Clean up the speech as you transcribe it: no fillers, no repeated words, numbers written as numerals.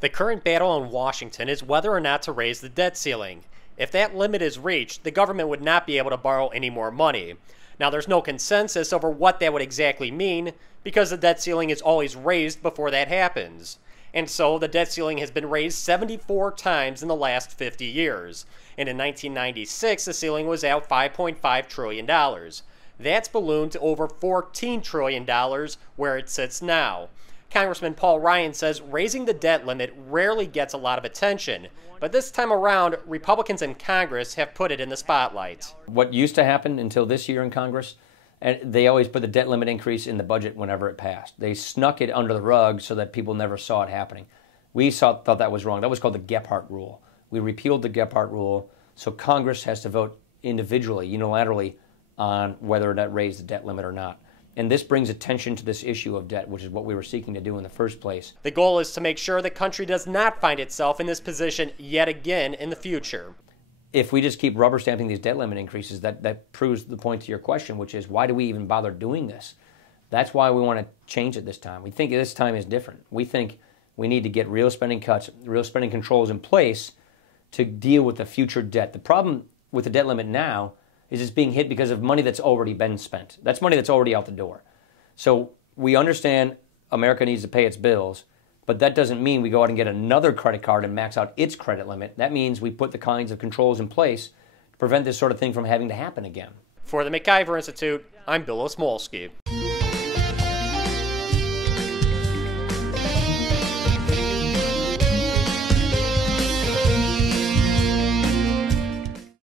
The current battle in Washington is whether or not to raise the debt ceiling. If that limit is reached, the government would not be able to borrow any more money. Now, there's no consensus over what that would exactly mean because the debt ceiling is always raised before that happens. And so the debt ceiling has been raised 74 times in the last 50 years. And in 1996, the ceiling was at $5.5 trillion. That's ballooned to over $14 trillion where it sits now. Congressman Paul Ryan says raising the debt limit rarely gets a lot of attention, but this time around, Republicans in Congress have put it in the spotlight. What used to happen until this year in Congress, and they always put the debt limit increase in the budget whenever it passed. They snuck it under the rug so that people never saw it happening. We thought that was wrong. That was called the Gephardt rule. We repealed the Gephardt rule, so Congress has to vote individually, unilaterally, on whether or not raise the debt limit or not. And this brings attention to this issue of debt, which is what we were seeking to do in the first place. The goal is to make sure the country does not find itself in this position yet again in the future. If we just keep rubber stamping these debt limit increases, that proves the point to your question, which is why do we even bother doing this? That's why we want to change it this time. We think this time is different. We think we need to get real spending cuts, real spending controls in place to deal with the future debt. The problem with the debt limit now is it's being hit because of money that's already been spent. That's money that's already out the door. So we understand America needs to pay its bills, but that doesn't mean we go out and get another credit card and max out its credit limit. That means we put the kinds of controls in place to prevent this sort of thing from having to happen again. For the MacIver Institute, I'm Bill Osmolsky.